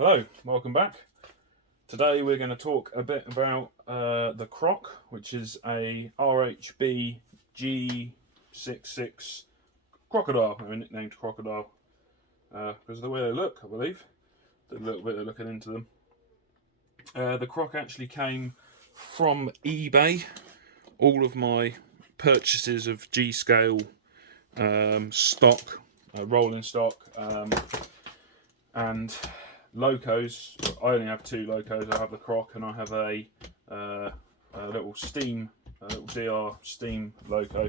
Hello, welcome back. Today we're going to talk a bit about the Croc, which is a RHB G66 Crocodile. They're nicknamed Crocodile because of the way they look, I believe. Did a little bit of looking into them. The Croc actually came from eBay. All of my purchases of G-scale stock, rolling stock, and Locos. I only have two Locos. I have the Croc and I have a little DR Steam Loco.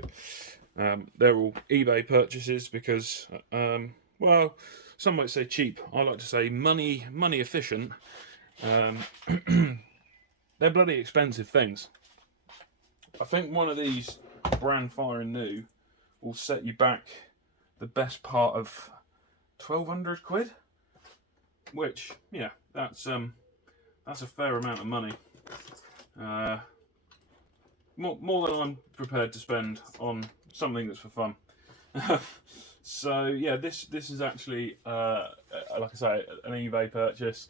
They're all eBay purchases because, well, some might say cheap. I like to say money efficient. They're bloody expensive things. I think one of these brand firing new will set you back the best part of 1,200 quid. Which, yeah, that's a fair amount of money. More than I'm prepared to spend on something that's for fun. So yeah, this is actually like I say, an eBay purchase.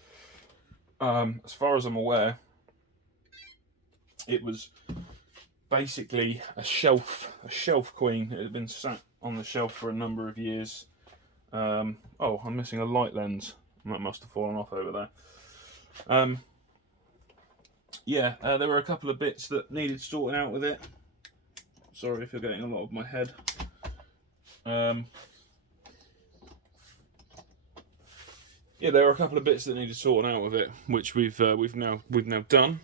As far as I'm aware, it was basically a shelf queen. It had been sat on the shelf for a number of years. Oh, I'm missing a light lens. That must have fallen off over there. Yeah, there were a couple of bits that needed sorting out with it. Sorry if you're getting a lot of my head. Yeah, there were a couple of bits that needed sorting out with it, which we've now done,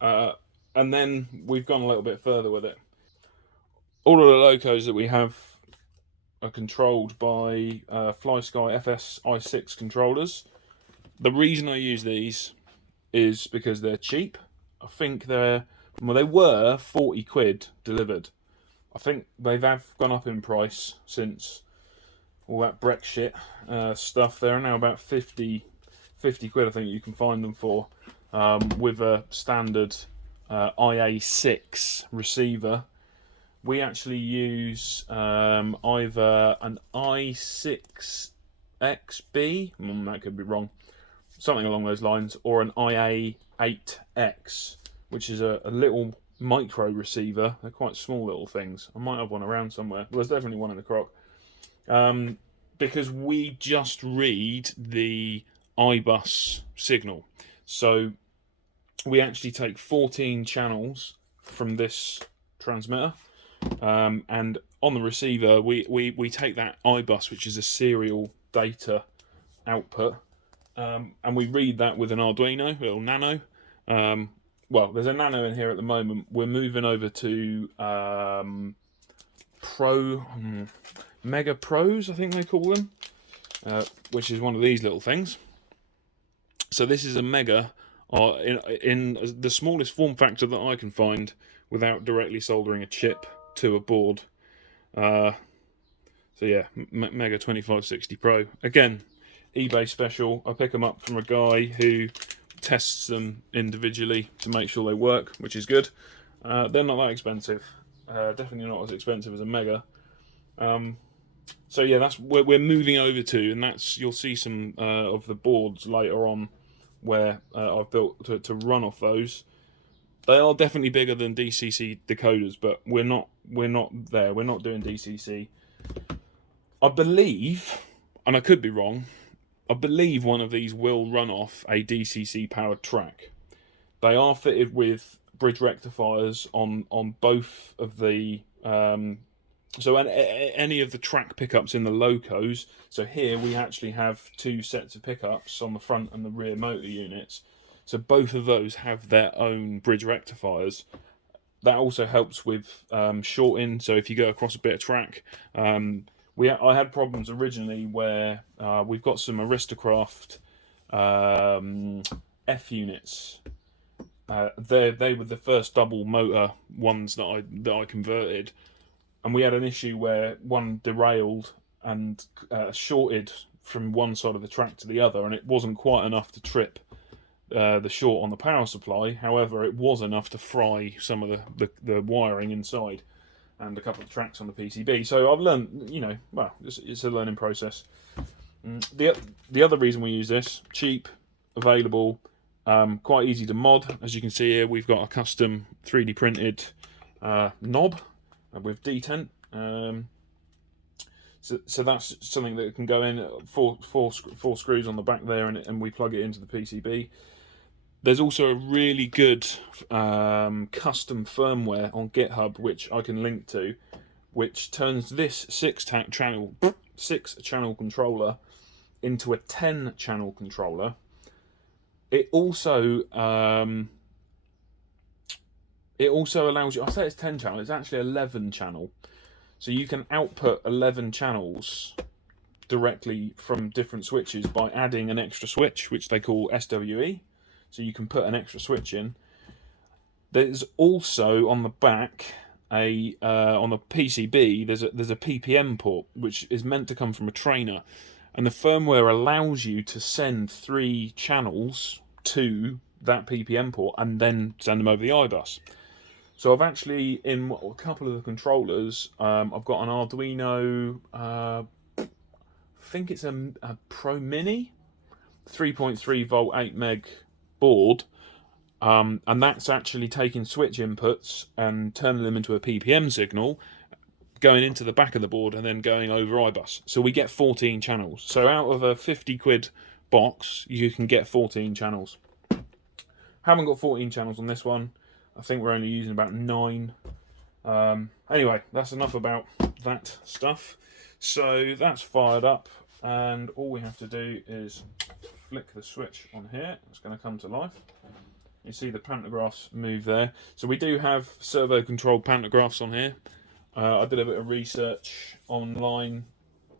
and then we've gone a little bit further with it. All of the Locos that we have are controlled by FLYSKY FSI6 controllers. The reason I use these is because they're cheap. I think they were 40 quid delivered. I think they have gone up in price since all that Brexit stuff. They're now about 50 quid, I think you can find them for, with a standard IA6 receiver. We actually use either an i6XB, that could be wrong, something along those lines, or an IA8X, which is a little micro receiver. They're quite small little things. I might have one around somewhere. Well, there's definitely one in the Croc. Because we just read the iBUS signal. So we actually take 14 channels from this transmitter. And on the receiver, we take that iBUS, which is a serial data output, and we read that with an Arduino, little Nano. Well, there's a Nano in here at the moment. We're moving over to Mega Pros, I think they call them, which is one of these little things. So this is a Mega, in the smallest form factor that I can find without directly soldering a chip to a board. So yeah, Mega 2560 Pro. Again, eBay special. I pick them up from a guy who tests them individually to make sure they work, which is good. They're not that expensive. Definitely not as expensive as a Mega. So yeah, that's where we're moving over to, and that's, you'll see some of the boards later on where I've built to run off those. They are definitely bigger than DCC decoders, but we're not there. We're not doing DCC. I believe, and I could be wrong, I believe one of these will run off a DCC powered track. They are fitted with bridge rectifiers on both of the so any of the track pickups in the Locos. So here we actually have two sets of pickups on the front and the rear motor units. So both of those have their own bridge rectifiers. That also helps with shorting. So if you go across a bit of track, I had problems originally where we've got some Aristocraft F units. They were the first double motor ones that I converted, and we had an issue where one derailed and shorted from one side of the track to the other, and it wasn't quite enough to trip the short on the power supply. However, it was enough to fry some of the wiring inside and a couple of tracks on the PCB. So I've learned, well, it's a learning process. The other reason we use this, cheap, available. Quite easy to mod. As you can see here, we've got a custom 3D printed knob with detent. So that's something that can go in, four screws on the back there, and we plug it into the PCB. There's also a really good custom firmware on GitHub, which I can link to, which turns this 6-channel controller into a 10-channel controller. It also allows you. I say it's 10-channel. It's actually 11-channel. So you can output 11 channels directly from different switches by adding an extra switch, which they call SWE. So you can put an extra switch in. There's also on the back on the PCB. There's a PPM port, which is meant to come from a trainer, and the firmware allows you to send 3 channels to that PPM port and then send them over the iBUS. So I've actually, in a couple of the controllers, I've got an Arduino, I think it's a Pro Mini, 3.3 volt 8 meg board, and that's actually taking switch inputs and turning them into a PPM signal, going into the back of the board and then going over iBUS. So we get 14 channels. So out of a 50 quid box, you can get 14 channels. Haven't got 14 channels on this one. I think we're only using about 9. Anyway, that's enough about that stuff. So that's fired up, and all we have to do is flick the switch on here. It's going to come to life. You see the pantographs move there. So we do have servo controlled pantographs on here. I did a bit of research online,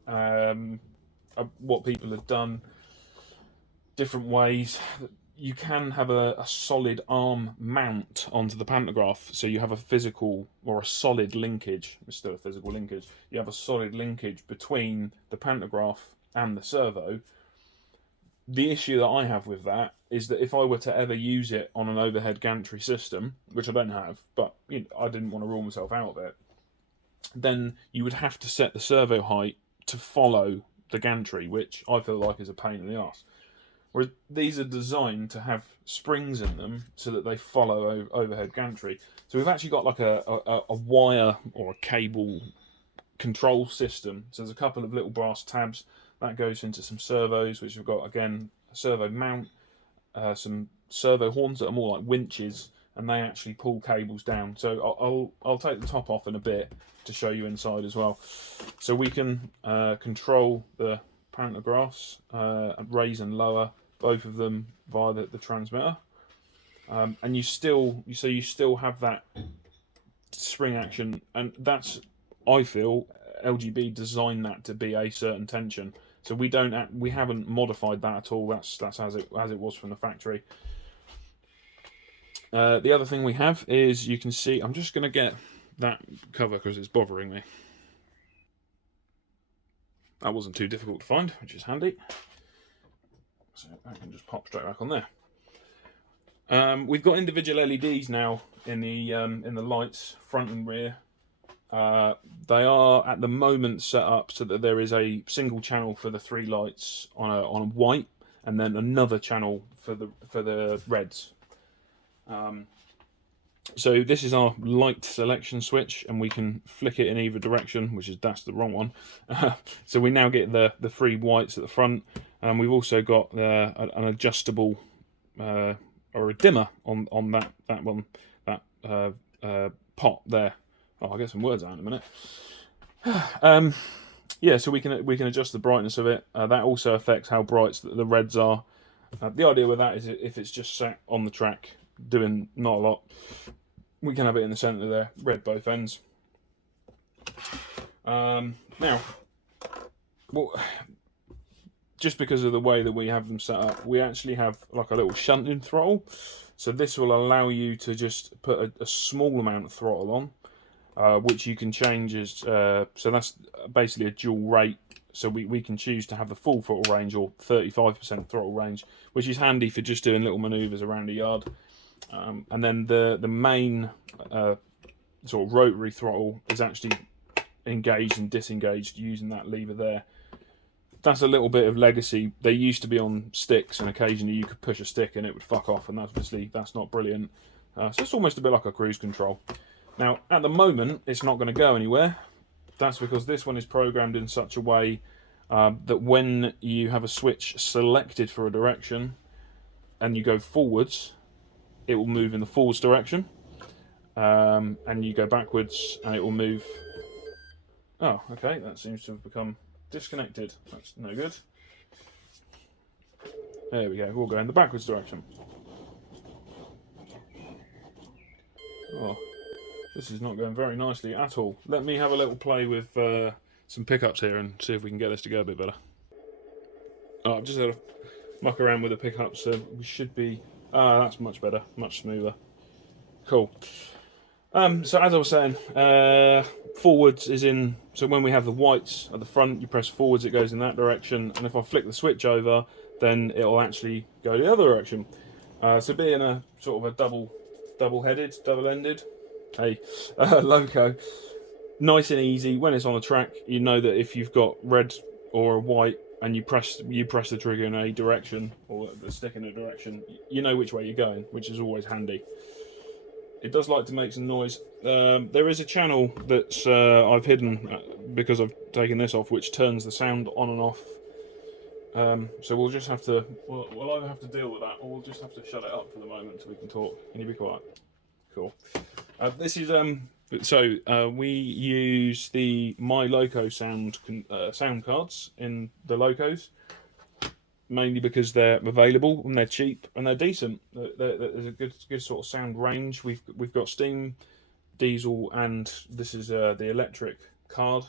what people have done, different ways. You can have a solid arm mount onto the pantograph, so you have a physical or a solid linkage. It's still a physical linkage. You have a solid linkage between the pantograph and the servo. The issue that I have with that is that if I were to ever use it on an overhead gantry system, which I don't have, but you know, I didn't want to rule myself out of it, then you would have to set the servo height to follow the gantry, which I feel like is a pain in the arse. Whereas these are designed to have springs in them so that they follow overhead gantry. So we've actually got like a wire or a cable control system. So there's a couple of little brass tabs that goes into some servos, which have got, again, a servo mount, some servo horns that are more like winches, and they actually pull cables down. So I'll take the top off in a bit to show you inside as well. So we can control the pantographs, raise and lower both of them via the transmitter, and you still have that spring action, and that's, I feel, LGB designed that to be a certain tension. So we haven't modified that at all. That's as it was from the factory. The other thing we have is, you can see, I'm just going to get that cover because it's bothering me. That wasn't too difficult to find, which is handy. So I can just pop straight back on there. We've got individual LEDs now in the lights, front and rear. They are at the moment set up so that there is a single channel for the 3 lights on a white, and then another channel for the reds. So this is our light selection switch, and we can flick it in either direction, that's the wrong one. So we now get the 3 whites at the front, and we've also got an adjustable or a dimmer on that one, that pot there. Oh, I'll get some words out in a minute. Yeah, so we can adjust the brightness of it. That also affects how bright the reds are. The idea with that is, if it's just sat on the track doing not a lot, we can have it in the centre there, red both ends. Now, well, just because of the way that we have them set up, we actually have like a little shunting throttle. So this will allow you to just put a small amount of throttle on, which you can change as, so that's basically a dual rate. So we can choose to have the full throttle range or 35% throttle range, which is handy for just doing little manoeuvres around the yard. And then the main sort of rotary throttle is actually engaged and disengaged using that lever there. that's a little bit of legacy. They used to be on sticks, and occasionally you could push a stick and it would fuck off, and obviously that's not brilliant. So it's almost a bit like a cruise control. Now, at the moment, it's not going to go anywhere. That's because this one is programmed in such a way that when you have a switch selected for a direction and you go forwards, it will move in the forwards direction. And you go backwards and it will move. Oh, okay, that seems to have become disconnected. That's no good. There we go, we'll go in the backwards direction. Oh, this is not going very nicely at all. Let me have a little play with some pickups here and see if we can get this to go a bit better. Oh, I've just had a muck around with the pickups, so we should be... Ah, that's much better, much smoother. Cool. So as I was saying, forwards is in... So when we have the whites at the front, you press forwards, it goes in that direction. And if I flick the switch over, then it'll actually go the other direction. So being a sort of a double-ended, hey, Loco, nice and easy. When it's on the track, you know that if you've got red or a white and you press the trigger in a direction, or the stick in a direction, you know which way you're going, which is always handy. It does like to make some noise. There is a channel that I've hidden because I've taken this off, which turns the sound on and off. So we'll just have to... We'll either have to deal with that, or we'll just have to shut it up for the moment so we can talk. Can you be quiet? Cool. This is... we use the MYLOCOSOUND sound cards in the Locos, mainly because they're available and they're cheap and they're decent. There's a good sort of sound range. We've got steam, diesel, and this is the electric card.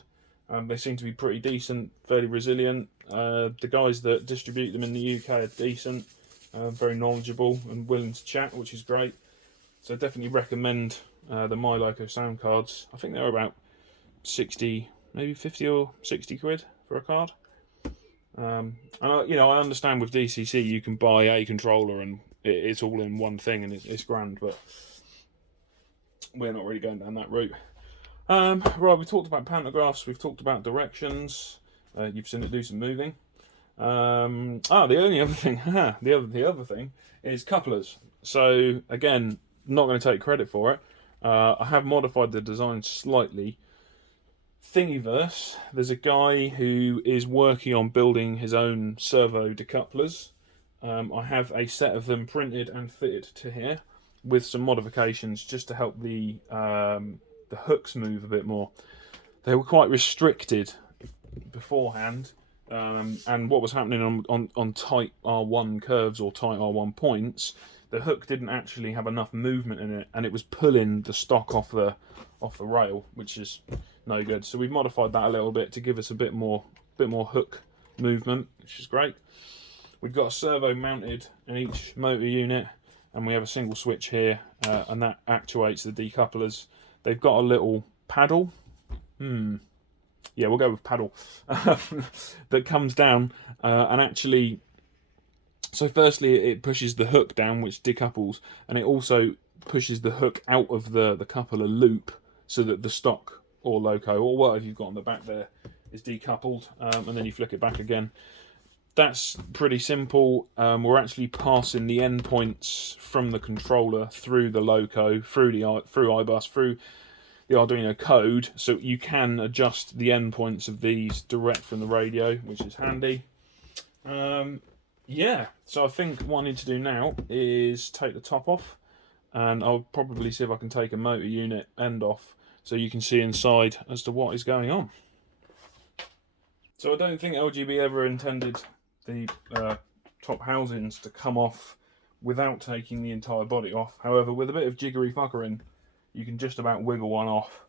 They seem to be pretty decent, fairly resilient. The guys that distribute them in the UK are decent, very knowledgeable and willing to chat, which is great. So I definitely recommend the MYLOCOSOUND cards. I think they're about 60, maybe 50 or 60 quid for a card. And I understand with DCC you can buy a controller and it's all in one thing and it's grand, but we're not really going down that route. Right, we've talked about pantographs, we've talked about directions. You've seen it do some moving. The only other thing, the other thing is couplers. So again, not going to take credit for it. I have modified the design slightly. Thingiverse, there's a guy who is working on building his own servo decouplers. I have a set of them printed and fitted to here with some modifications just to help the hooks move a bit more. They were quite restricted beforehand, and what was happening on tight R1 curves or tight R1 points, the hook didn't actually have enough movement in it, and it was pulling the stock off the rail, which is no good. So we've modified that a little bit to give us a bit more hook movement, which is great. We've got a servo mounted in each motor unit, and we have a single switch here, and that actuates the decouplers. They've got a little paddle. Yeah, we'll go with paddle that comes down and actually. So firstly, it pushes the hook down, which decouples, and it also pushes the hook out of the coupler loop so that the stock or Loco or whatever you've got on the back there is decoupled, and then you flick it back again. That's pretty simple. We're actually passing the endpoints from the controller through the Loco, through iBUS, through the Arduino code, so you can adjust the endpoints of these direct from the radio, which is handy. Yeah, so I think what I need to do now is take the top off, and I'll probably see if I can take a motor unit end off so you can see inside as to what is going on. So I don't think LGB ever intended the top housings to come off without taking the entire body off. However, with a bit of jiggery fuckering, you can just about wiggle one off.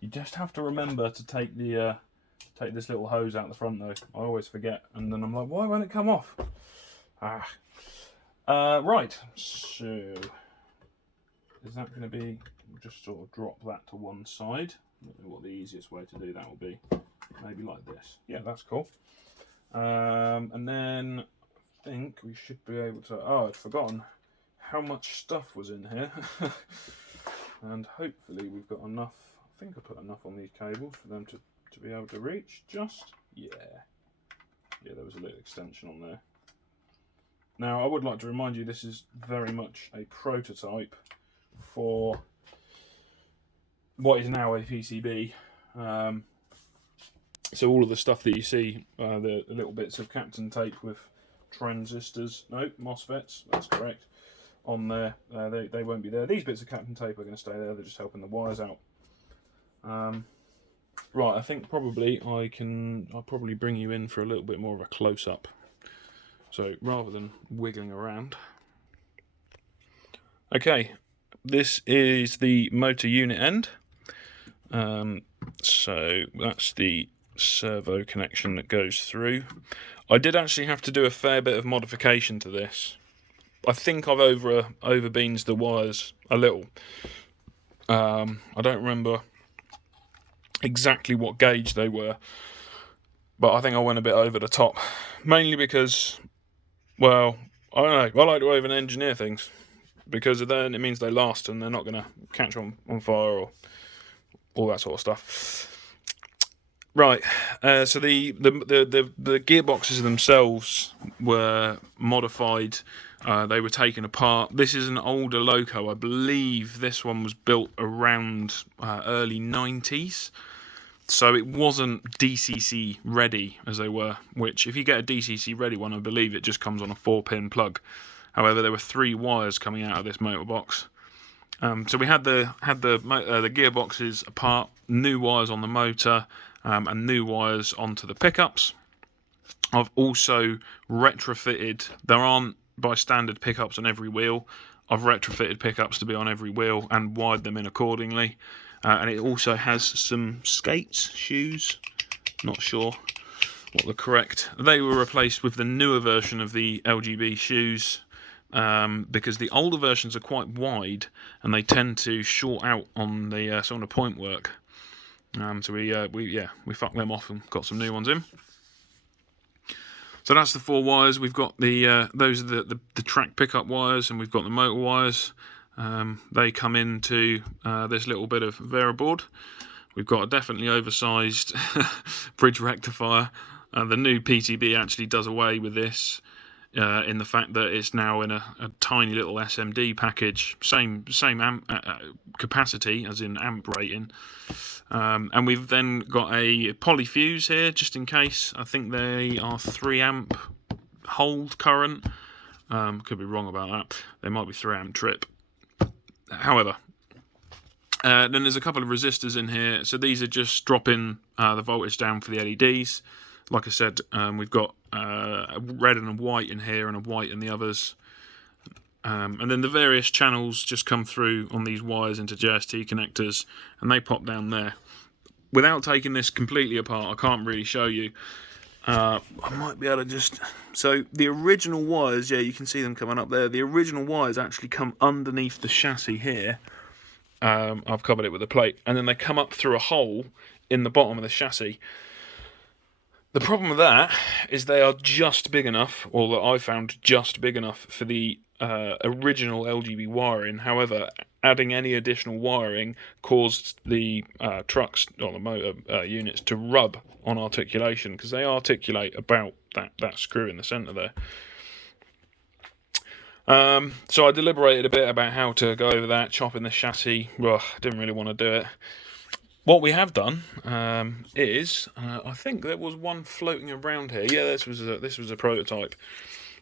You just have to remember to take the take this little hose out the front though. I always forget, and then I'm like, why won't it come off? Right, so is that going to be, just sort of drop that to one side. I don't know what the easiest way to do that will be. Maybe like this. Yeah, that's cool. And then I think we should be able to, I'd forgotten how much stuff was in here. And hopefully we've got enough, I think I put enough on these cables for them to be able to reach, just, yeah. yeah, there was a little extension on there. Now, I would like to remind you, this is very much a prototype for what is now a PCB. So all of the stuff that you see, the little bits of Captain tape with transistors, no, MOSFETs, that's correct, on there, they won't be there. These bits of Captain tape are going to stay there, they're just helping the wires out. Right, I think probably I'll probably bring you in for a little bit more of a close-up. So rather than wiggling around. Okay, this is the motor unit end. So that's the servo connection that goes through. I did actually have to do a fair bit of modification to this. I think I've overbeans the wires a little. I don't remember exactly what gauge they were, but I think I went a bit over the top, mainly because, well, I don't know, I like to over engineer things, because then it means they last and they're not going to catch on fire or all that sort of stuff. Right, so the gearboxes themselves were modified. They were taken apart. This is an older Loco. I believe this one was built around early 90s. So it wasn't DCC ready as they were, which if you get a DCC ready one, I believe it just comes on a 4-pin plug. However, there were 3 wires coming out of this motor box. So we had the gearboxes apart, new wires on the motor, and new wires onto the pickups. I've also retrofitted, there aren't by standard pickups on every wheel. I've retrofitted pickups to be on every wheel and wired them in accordingly. And it also has some skates, shoes, not sure what the correct. They were replaced with the newer version of the LGB shoes, because the older versions are quite wide and they tend to short out on the some of the point work. So we fucked them off and got some new ones in. So that's the 4 wires. We've got those are the track pickup wires, and we've got the motor wires. They come into this little bit of variaboard. We've got a definitely oversized bridge rectifier. The new PCB actually does away with this in the fact that it's now in a tiny little SMD package, same capacity as in amp rating. And we've then got a polyfuse here, just in case. I think they are 3 amp hold current. Could be wrong about that. They might be 3 amp trip. However, then there's a couple of resistors in here. So these are just dropping the voltage down for the LEDs. Like I said, we've got a red and a white in here and a white in the others. And then the various channels just come through on these wires into JST connectors, and they pop down there. Without taking this completely apart, I can't really show you. I might be able to just... So the original wires, yeah, you can see them coming up there. The original wires actually come underneath the chassis here. I've covered it with a plate. And then they come up through a hole in the bottom of the chassis. The problem with that is they are just big enough, or that I found just big enough for the original LGB wiring. However, adding any additional wiring caused the trucks or the motor units to rub on articulation, because they articulate about that screw in the centre there. So I deliberated a bit about how to go over that, chopping the chassis. Well, I didn't really want to do it. What we have done is, I think there was one floating around here. Yeah, this was a prototype.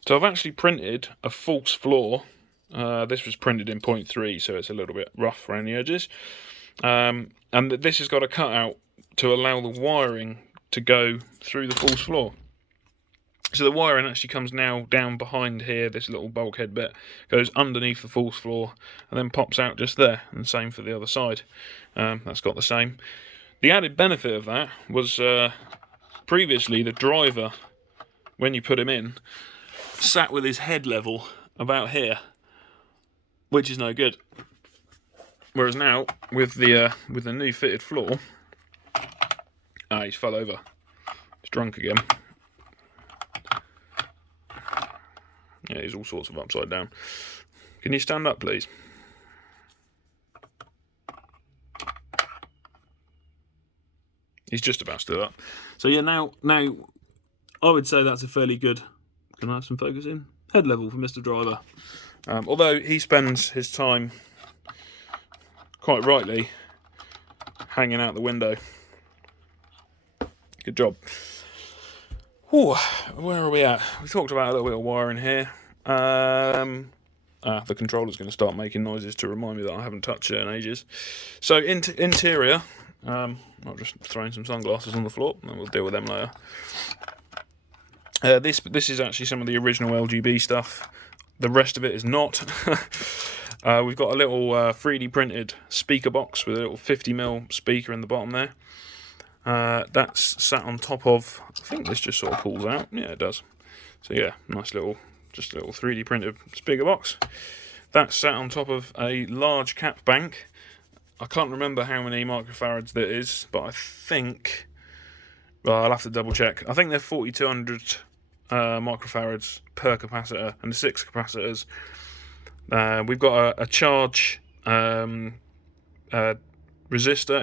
So I've actually printed a false floor. This was printed in 0.3, so it's a little bit rough around the edges. And this has got a cutout to allow the wiring to go through the false floor. So the wiring actually comes now down behind here, this little bulkhead bit, goes underneath the false floor, and then pops out just there, and same for the other side. That's got the same. The added benefit of that was previously the driver, when you put him in, sat with his head level about here, which is no good. Whereas now, with the new fitted floor, he's fell over. He's drunk again. Yeah, he's all sorts of upside down. Can you stand up, please? He's just about stood up. So yeah, now I would say that's a fairly good, can I have some focus in? Head level for Mr. Driver. Although he spends his time, quite rightly, hanging out the window. Good job. Whew, where are we at? We talked about a little bit of wiring here. The controller's going to start making noises to remind me that I haven't touched it in ages. So interior, I'll just throw some sunglasses on the floor and we'll deal with them later. This is actually some of the original LGB stuff. The rest of it is not. We've got a little 3D printed speaker box with a little 50mm speaker in the bottom there. That's sat on top of, I think this just sort of pulls out. Yeah, it does. So yeah, nice little, just a little 3D printed speaker box. That's sat on top of a large cap bank. I can't remember how many microfarads that is, but I think, well, I'll have to double check. I think they're 4200 microfarads per capacitor, and the 6 capacitors. We've got a charge resistor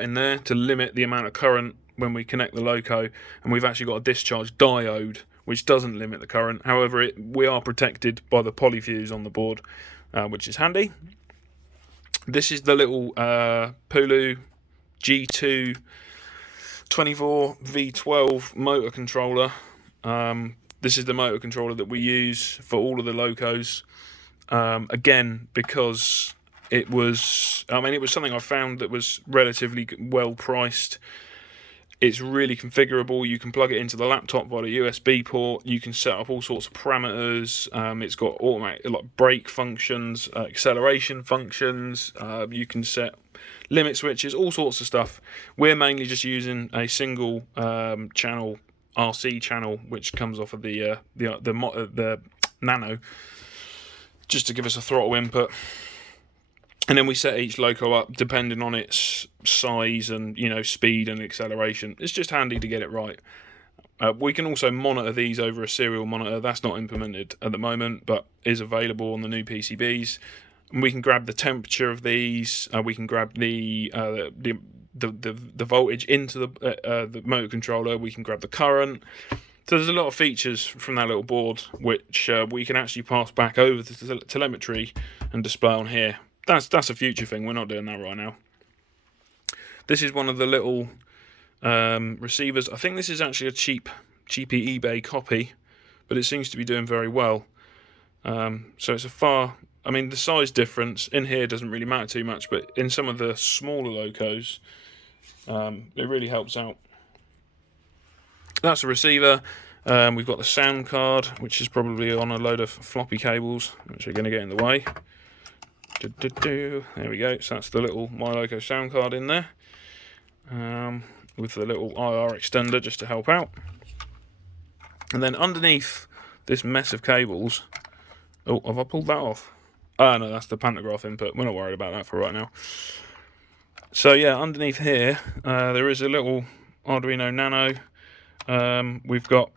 in there to limit the amount of current when we connect the Loco, and we've actually got a discharge diode which doesn't limit the current. However, we are protected by the polyfuse on the board, which is handy. This is the little Pulu G2 24V12 motor controller. This is the motor controller that we use for all of the Locos. Again, because it was something I found that was relatively well priced. It's really configurable. You can plug it into the laptop via a USB port. You can set up all sorts of parameters. It's got automatic like brake functions, acceleration functions. You can set limit switches, all sorts of stuff. We're mainly just using a single channel RC channel, which comes off of the Nano, just to give us a throttle input. And then we set each Loco up depending on its size and, you know, speed and acceleration. It's just handy to get it right. We can also monitor these over a serial monitor. That's not implemented at the moment, but is available on the new PCBs. And we can grab the temperature of these. We can grab the voltage into the motor controller. We can grab the current. So there's a lot of features from that little board which we can actually pass back over to telemetry and display on here. That's a future thing. We're not doing that right now. This is one of the little receivers. I think this is actually a cheapy eBay copy, but it seems to be doing very well. So it's the size difference in here doesn't really matter too much, but in some of the smaller Locos, it really helps out. That's a receiver. We've got the sound card, which is probably on a load of floppy cables, which are going to get in the way. There we go. So that's the little MYLOCOSOUND card in there, with the little IR extender just to help out. And then underneath this mess of cables, oh, have I pulled that off? Ah, no, that's the pantograph input. We're not worried about that for right now. So yeah, underneath here, there is a little Arduino Nano. We've got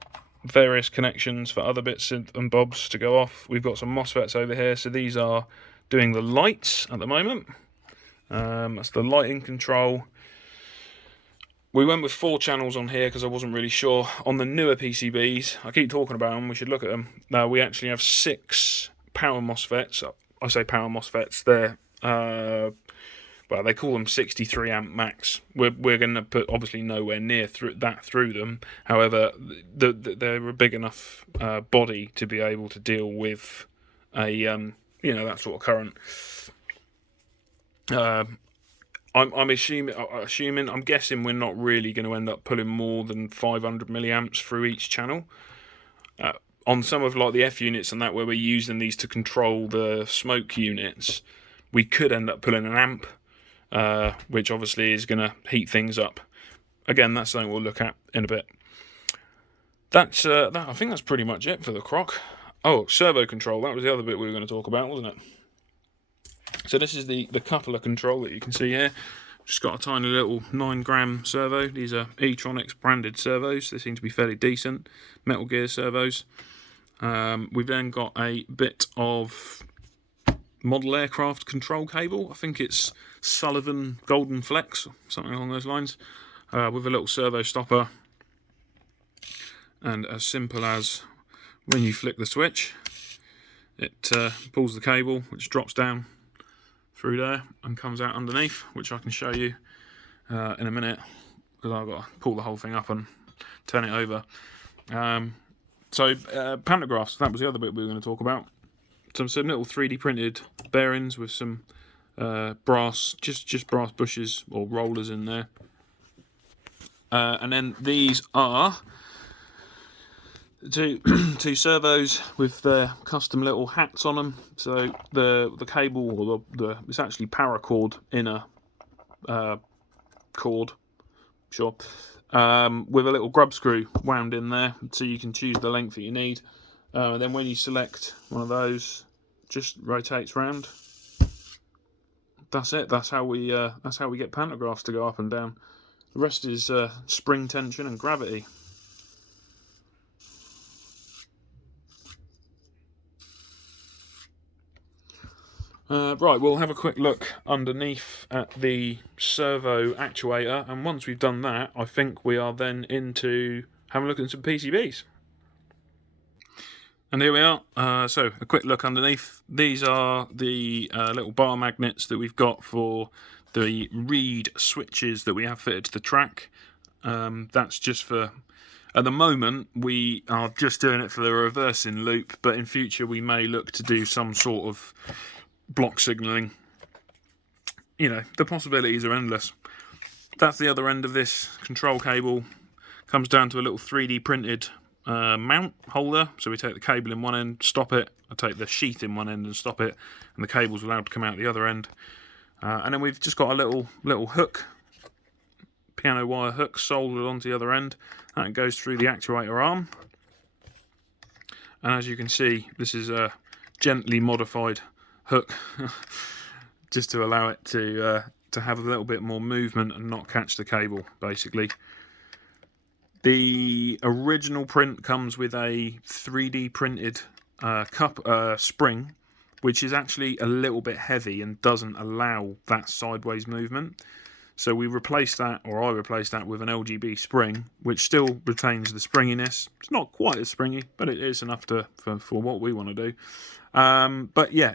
various connections for other bits and bobs to go off. We've got some MOSFETs over here. So these are doing the lights at the moment. That's the lighting control. We went with 4 channels on here because I wasn't really sure. On the newer PCBs, I keep talking about them, we should look at them. Now we actually have 6 power MOSFETs. I say power MOSFETs, they're well, they call them 63 amp max. We're going to put obviously nowhere near through them. However, they're a big enough body to be able to deal with a that sort of current. I'm guessing we're not really going to end up pulling more than 500 milliamps through each channel. On some of like the F units and that, where we're using these to control the smoke units, we could end up pulling an amp, which obviously is going to heat things up. Again, that's something we'll look at in a bit. I think that's pretty much it for the Croc. Oh, servo control, that was the other bit we were going to talk about, wasn't it? So this is the coupler control that you can see here. Just got a tiny little 9-gram servo. These are E-Tronics branded servos. They seem to be fairly decent. Metal Gear servos. We've then got a bit of model aircraft control cable. I think it's Sullivan Golden Flex, something along those lines, with a little servo stopper. and as simple as when you flick the switch, it pulls the cable, which drops down through there and comes out underneath, which I can show you in a minute, because I've got to pull the whole thing up and turn it over. So pantographs, that was the other bit we were going to talk about. Some little 3D printed bearings with some brass, just brass bushes or rollers in there. And then these are two servos with their custom little hats on them. So the cable, or it's actually paracord inner cord, sure, with a little grub screw wound in there, so you can choose the length that you need. And then when you select one of those, just rotates round. That's it. That's how we get pantographs to go up and down. The rest is spring tension and gravity. Right, we'll have a quick look underneath at the servo actuator, and once we've done that, I think we are then into having a look at some PCBs. And here we are. So a quick look underneath. These are the little bar magnets that we've got for the reed switches that we have fitted to the track. That's just for, at the moment, we are just doing it for the reversing loop, but in future we may look to do some sort of block signalling. You know, the possibilities are endless. That's the other end of this control cable. Comes down to a little 3D printed mount holder. So we take the cable in one end, stop it. I take the sheath in one end and stop it, and the cable's allowed to come out the other end. And then we've just got a little hook, piano wire hook, soldered onto the other end. That goes through the actuator arm. And as you can see, this is a gently modified hook, just to allow it to have a little bit more movement and not catch the cable, basically. The original print comes with a 3D printed spring, which is actually a little bit heavy and doesn't allow that sideways movement. So we replaced that, or I replaced that, with an LGB spring, which still retains the springiness. It's not quite as springy, but it is enough for what we want to do. But yeah,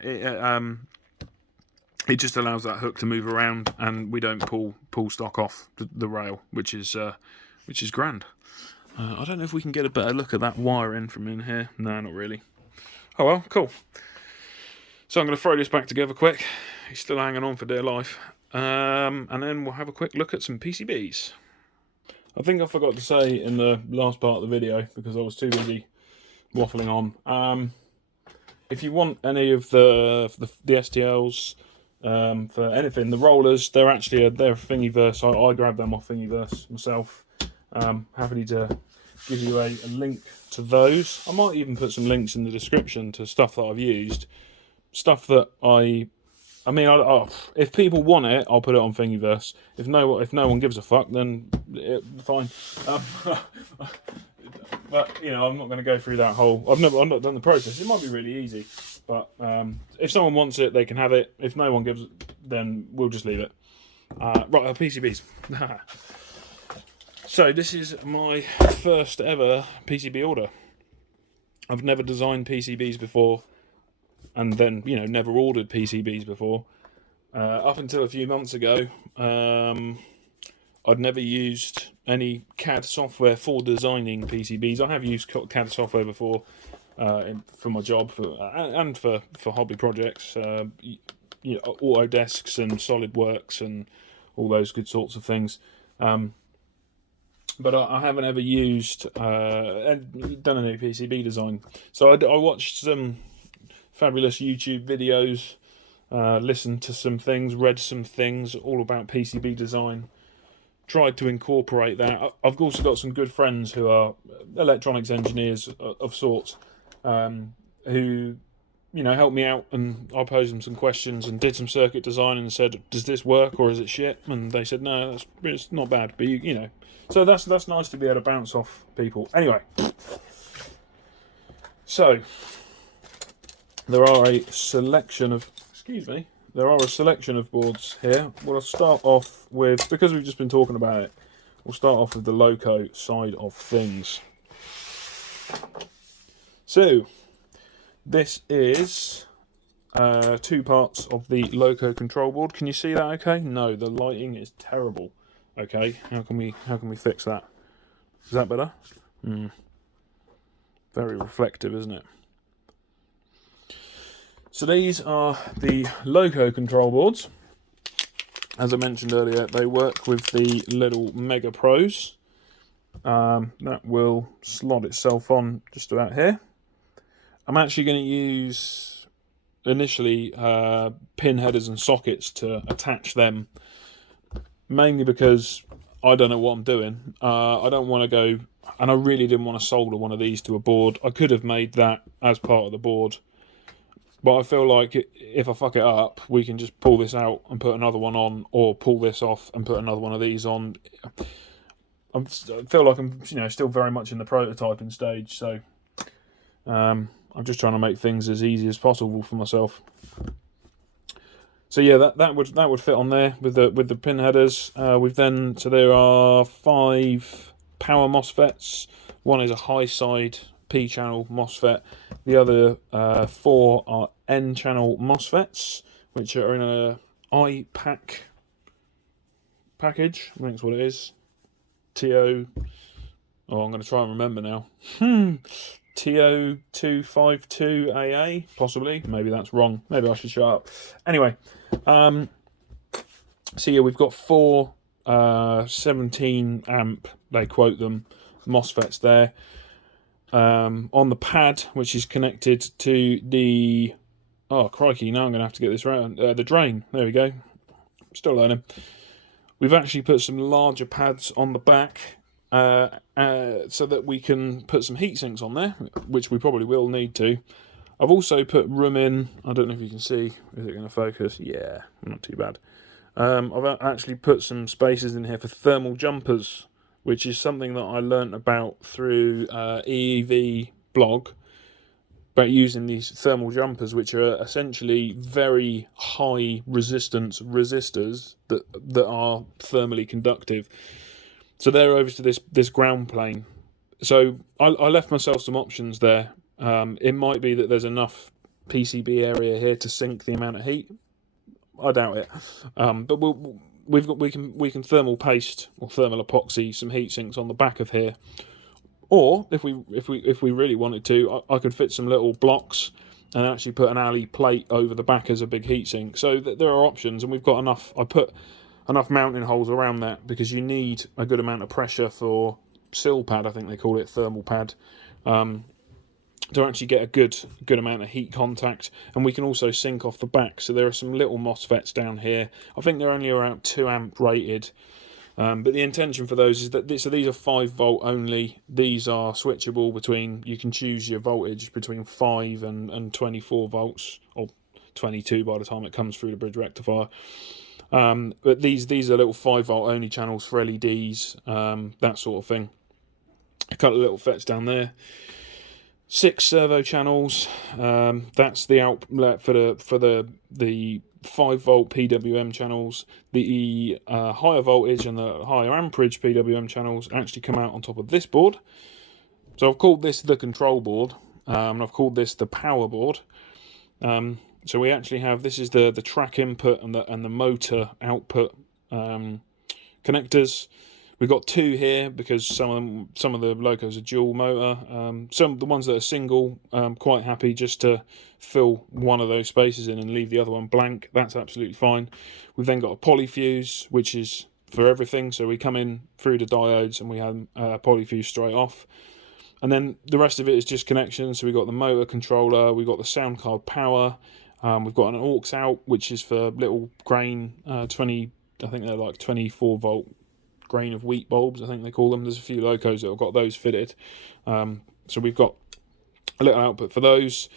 it just allows that hook to move around, and we don't pull stock off the rail, which is grand. I don't know if we can get a better look at that wiring from in here. No, not really. Oh well, cool. So I'm going to throw this back together quick. He's still hanging on for dear life. And then we'll have a quick look at some PCBs. I think I forgot to say in the last part of the video, because I was too busy waffling on. If you want any of the STLs, for anything, the rollers, they're a Thingiverse. I grabbed them off Thingiverse myself. Happy to give you a link to those. I might even put some links in the description to stuff that I've used. Stuff that if people want it, I'll put it on Thingiverse. If no one gives a fuck, then fine. But you know, I'm not going to go through that whole. I've not done the process. It might be really easy, but if someone wants it, they can have it. If no one gives it, then we'll just leave it. Right, PCBs. So this is my first ever PCB order. I've never designed PCBs before, and then never ordered PCBs before. Up until a few months ago, I'd never used any CAD software for designing PCBs. I have used CAD software before for my job and for hobby projects, Autodesks and SolidWorks and all those good sorts of things. But I haven't ever used and done any PCB design. So I watched some fabulous YouTube videos, listened to some things, read some things all about PCB design. Tried to incorporate that. I've also got some good friends who are electronics engineers of sorts, who helped me out, and I posed them some questions and did some circuit design and said, "Does this work or is it shit?" And they said, "No, it's not bad." But so that's nice to be able to bounce off people. Anyway, so there are a selection of boards here. We'll start off with, because we've just been talking about it, we'll start off with the Loco side of things. So this is 2 parts of the Loco control board. Can you see that okay? No, the lighting is terrible. Okay, how can we fix that? Is that better? Very reflective, isn't it? So these are the Loco control boards. As I mentioned earlier, they work with the little Mega Pros. That will slot itself on just about here. I'm actually going to use initially pin headers and sockets to attach them, mainly because I don't know what I'm doing. I don't want to go, and I really didn't want to solder one of these to a board. I could have made that as part of the board, but I feel like if I fuck it up, we can just pull this out and put another one on, or pull this off and put another one of these on. I feel like I'm, still very much in the prototyping stage, so I'm just trying to make things as easy as possible for myself. So yeah, that would fit on there with the pin headers. So there are 5 power MOSFETs. One is a high side P channel MOSFET. The other 4 are N channel MOSFETs, which are in a iPack package. I think that's what it is. TO. Oh, I'm going to try and remember now. TO252AA, possibly. Maybe that's wrong. Maybe I should shut up. Anyway, so yeah, we've got 4 17 amp, they quote them, MOSFETs there. On the pad, which is connected to the... Oh, crikey, now I'm going to have to get this right. The drain. There we go. Still learning. We've actually put some larger pads on the back so that we can put some heat sinks on there, which we probably will need to. I've also put room in, I don't know if you can see, is it going to focus? Yeah, not too bad. I've actually put some spaces in here for thermal jumpers, which is something that I learnt about through EEV blog, about using these thermal jumpers, which are essentially very high resistance resistors that are thermally conductive. So they're over to this ground plane. So I left myself some options there. It might be that there's enough PCB area here to sink the amount of heat. I doubt it. But we can thermal paste or thermal epoxy some heat sinks on the back of here. Or if we really wanted to, I could fit some little blocks and actually put an alley plate over the back as a big heatsink. So there are options, and we've got enough. I put enough mounting holes around that because you need a good amount of pressure for sill pad, I think they call it, thermal pad, to actually get a good amount of heat contact. And we can also sink off the back. So there are some little MOSFETs down here. I think they're only around 2 amp rated. But the intention for those is that these are 5 volt only. These are switchable between, you can choose your voltage between 5 and 24 volts, or 22 by the time it comes through the bridge rectifier. But these are little 5 volt only channels for LEDs, that sort of thing. A couple of little FETs down there. 6 servo channels. That's the outlet for the 5 volt PWM channels. The higher voltage and the higher amperage PWM channels actually come out on top of this board. So I've called this the control board, and I've called this the power board. So we actually have, this is the track input and the motor output connectors. We've got 2 here because some of the Locos are dual motor. Some of the ones that are single, quite happy just to fill one of those spaces in and leave the other one blank. That's absolutely fine. We've then got a polyfuse, which is for everything. So we come in through the diodes and we have polyfuse straight off. And then the rest of it is just connections. So we've got the motor controller, we've got the sound card power, we've got an aux out, which is for little grain, I think they're like 24 volt grain of wheat bulbs, I think they call them. There's a few Locos that have got those fitted. So we've got a little output for those.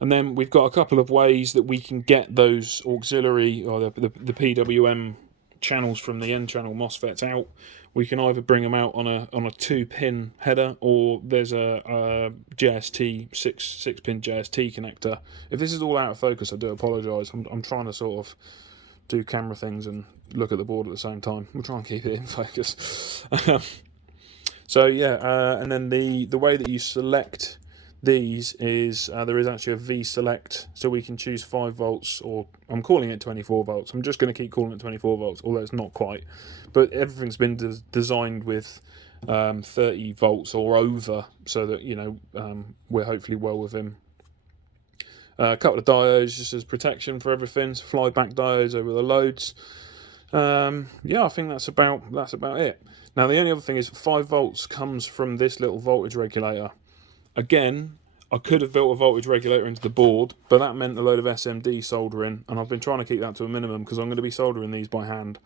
And then we've got a couple of ways that we can get those auxiliary or the PWM channels from the N channel MOSFETs out. We can either bring them out on a 2-pin header, or there's a JST 6-pin JST connector. If this is all out of focus, I do apologise. I'm trying to sort of do camera things and look at the board at the same time. We'll try and keep it in focus. So So yeah, and then the way that you select these is there is actually a V select, so we can choose 5 volts, or I'm calling it 24 volts. I'm just going to keep calling it 24 volts, although it's not quite. But everything's been designed with 30 volts or over, so that, you know, we're hopefully well within. A couple of diodes just as protection for everything, so flyback diodes over the loads. Yeah, I think that's about it. Now the only other thing is 5 volts comes from this little voltage regulator. Again, I could have built a voltage regulator into the board, but that meant a load of SMD soldering, and I've been trying to keep that to a minimum because I'm going to be soldering these by hand.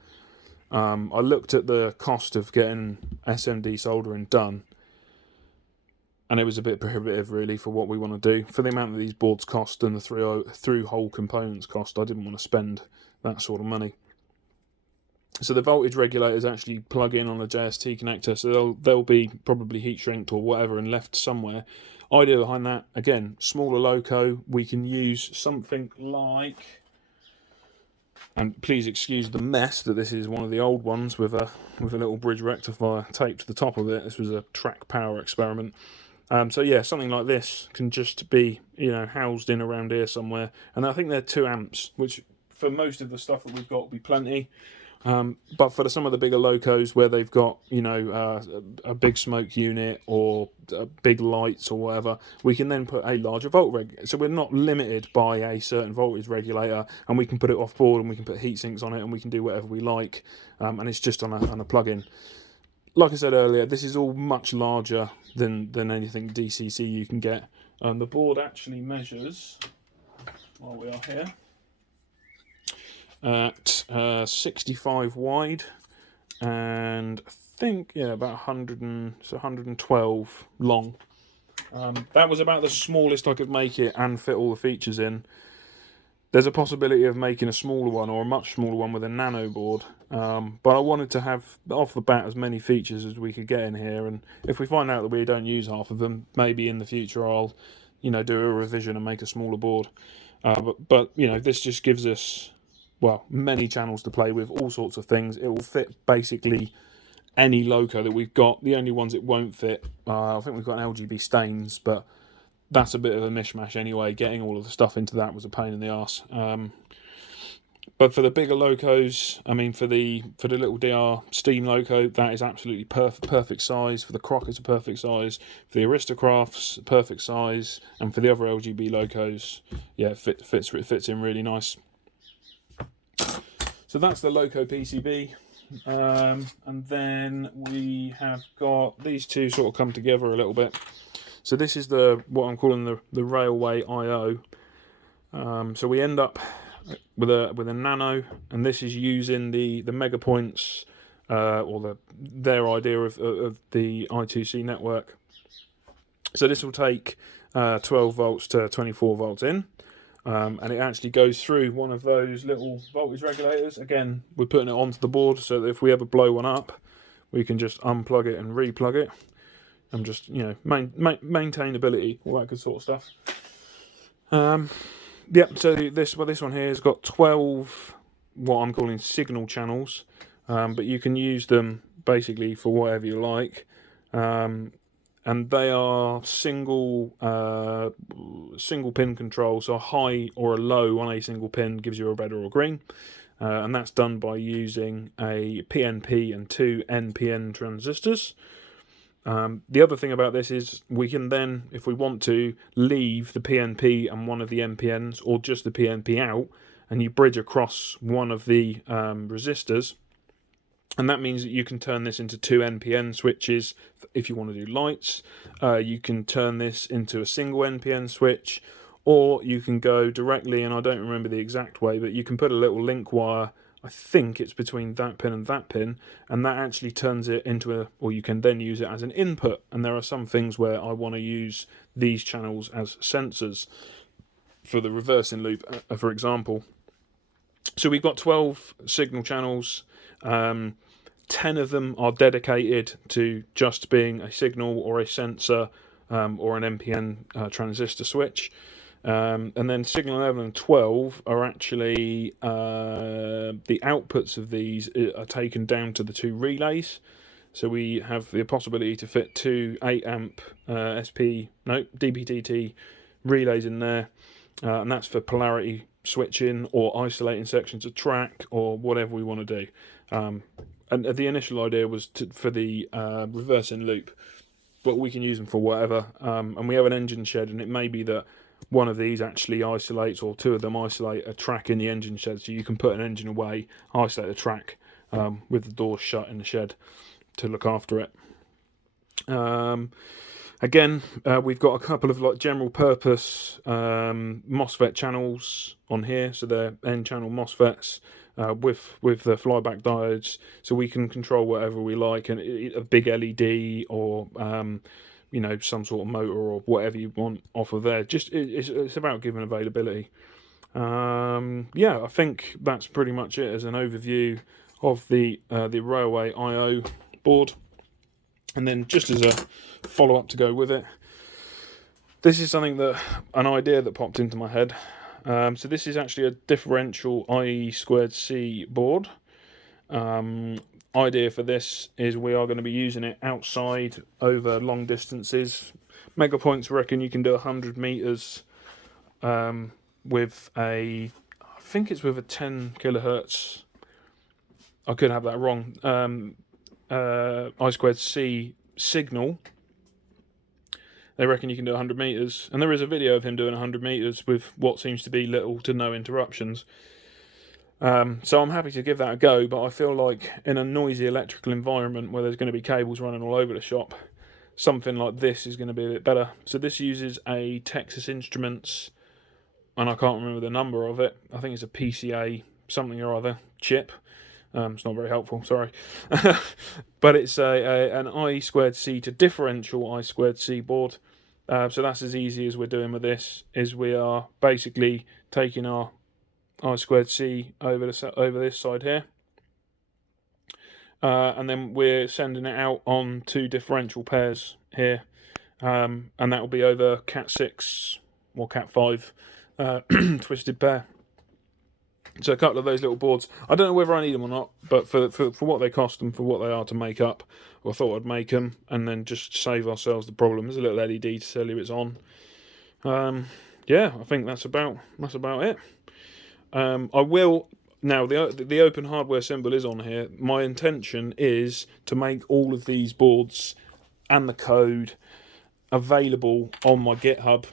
I looked at the cost of getting SMD soldering done, and it was a bit prohibitive really for what we want to do. For the amount that these boards cost and the through-hole components cost, I didn't want to spend that sort of money. So the voltage regulators actually plug in on a JST connector, so they'll be probably heat shrinked or whatever and left somewhere. Idea behind that, again, smaller Loco, we can use something like, and please excuse the mess that this is one of the old ones with a little bridge rectifier taped to the top of it. This was a track power experiment. So yeah, something like this can just be, you know, housed in around here somewhere, and I think they're 2 amps, which for most of the stuff that we've got will be plenty. But for some of the bigger Locos where they've got, you know, a big smoke unit or big lights or whatever, we can then put a larger volt reg. So we're not limited by a certain voltage regulator, and we can put it off board, and we can put heat sinks on it, and we can do whatever we like, and it's just on a plug-in. Like I said earlier, this is all much larger than anything DCC you can get. The board actually measures, while we are here, at 65 wide, and I think, yeah, about 112 long. That was about the smallest I could make it and fit all the features in. There's a possibility of making a smaller one, or a much smaller one, with a nano board, but I wanted to have off the bat as many features as we could get in here, and if we find out that we don't use half of them, maybe in the future I'll, you know, do a revision and make a smaller board. But you know, this just gives us, well, many channels to play with, all sorts of things. It will fit basically any Loco that we've got. The only ones it won't fit, I think we've got an LGB stains, but that's a bit of a mishmash anyway. Getting all of the stuff into that was a pain in the arse. But for the bigger Locos, I mean, for the little DR Steam Loco, that is absolutely perfect size. For the Croc, it's a perfect size. For the Aristocrafts, perfect size. And for the other LGB Locos, yeah, it fits in really nice. So that's the Loco PCB, and then we have got these two sort of come together a little bit. So this is what I'm calling the Railway I/O. So we end up with a Nano, and this is using the Megapoints, or their idea of the I2C network. So this will take 12 volts to 24 volts in. And it actually goes through one of those little voltage regulators. Again, we're putting it onto the board so that if we ever blow one up, we can just unplug it and replug it, and just, you know, maintainability, all that good sort of stuff. Yep. So this one here has got 12 what I'm calling signal channels, but you can use them basically for whatever you like. And they are single pin control, so a high or a low on a single pin gives you a red or a green, and that's done by using a PNP and 2 NPN transistors. The other thing about this is we can then, if we want to, leave the PNP and one of the NPNs, or just the PNP out, and you bridge across one of the resistors. And that means that you can turn this into 2 NPN switches if you want to do lights. You can turn this into a single NPN switch, or you can go directly, and I don't remember the exact way, but you can put a little link wire, I think it's between that pin, and that actually turns it into or you can then use it as an input. And there are some things where I want to use these channels as sensors for the reversing loop, for example. So we've got 12 signal channels. 10 of them are dedicated to just being a signal or a sensor, or an NPN transistor switch. And then signal 11 and 12 are actually, the outputs of these are taken down to the 2 relays. So we have the possibility to fit two 8 amp DPTT relays in there, and that's for polarity switching or isolating sections of track or whatever we want to do. And the initial idea was for the reversing loop, but we can use them for whatever. And we have an engine shed, and it may be that one of these actually isolates, or two of them isolate a track in the engine shed, so you can put an engine away, isolate the track with the doors shut in the shed to look after it. Again, we've got a couple of like general purpose MOSFET channels on here, so they're N channel MOSFETs with the flyback diodes, so we can control whatever we like, and a big LED or you know, some sort of motor or whatever you want off of there. Just it's about giving availability. Yeah, I think that's pretty much it as an overview of the Railway I/O board. And then just as a follow-up to go with it, this is an idea that popped into my head. So this is actually a differential IE2C board. Idea for this is we are going to be using it outside over long distances. Megapoints reckon you can do 100 meters with I think it's with a 10 kilohertz. I could have that wrong. I2C signal. They reckon you can do 100 meters, and there is a video of him doing 100 meters with what seems to be little to no interruptions. So I'm happy to give that a go, but I feel like in a noisy electrical environment where there's going to be cables running all over the shop, something like this is going to be a bit better. So this uses a Texas Instruments, and I can't remember the number of it. I think it's a PCA something or other chip. It's not very helpful, sorry. But it's an I2C to differential I2C board. So that's as easy as we're doing with this, is we are basically taking our I2C over this side here. And then we're sending it out on two differential pairs here. And that will be over Cat6 or Cat5 twisted pair. So a couple of those little boards. I don't know whether I need them or not, but for what they cost and for what they are to make up, I thought I'd make them and then just save ourselves the problem. There's a little LED to tell you it's on. Yeah, I think that's about it. I will now. The open hardware symbol is on here. My intention is to make all of these boards and the code available on my GitHub.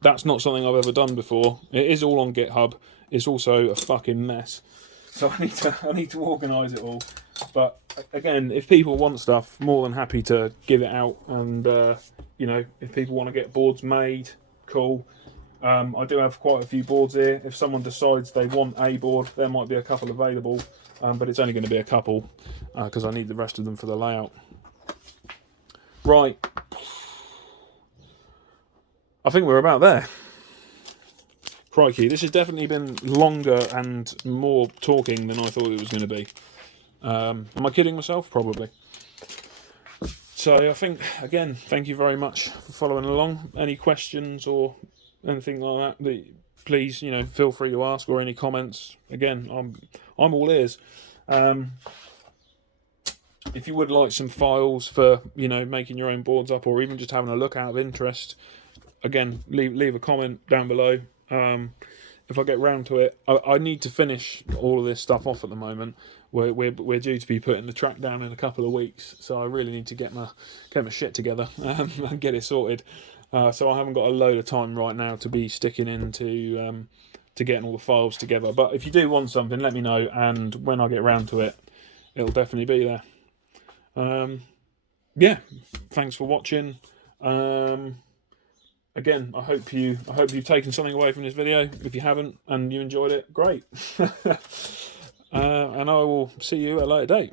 That's not something I've ever done before. It is all on GitHub. It's also a fucking mess, so I need to organise it all. But again, if people want stuff, more than happy to give it out. And you know, if people want to get boards made, cool. I do have quite a few boards here. If someone decides they want a board, there might be a couple available, but it's only going to be a couple because I need the rest of them for the layout. Right, I think we're about there. Crikey, this has definitely been longer and more talking than I thought it was going to be. Am I kidding myself? Probably. So I think, again, thank you very much for following along. Any questions or anything like that, please, you know, feel free to ask, or any comments. Again, I'm all ears. If you would like some files for, you know, making your own boards up, or even just having a look out of interest, again, leave a comment down below. If I get round to it, I need to finish all of this stuff off at the moment. We're due to be putting the track down in a couple of weeks, so I really need to get my shit together and get it sorted. So I haven't got a load of time right now to be sticking into to getting all the files together. But if you do want something, let me know, and when I get round to it, it'll definitely be there. Yeah, thanks for watching. Again, I hope you've taken something away from this video. If you haven't and you enjoyed it, great. And I will see you at a later date.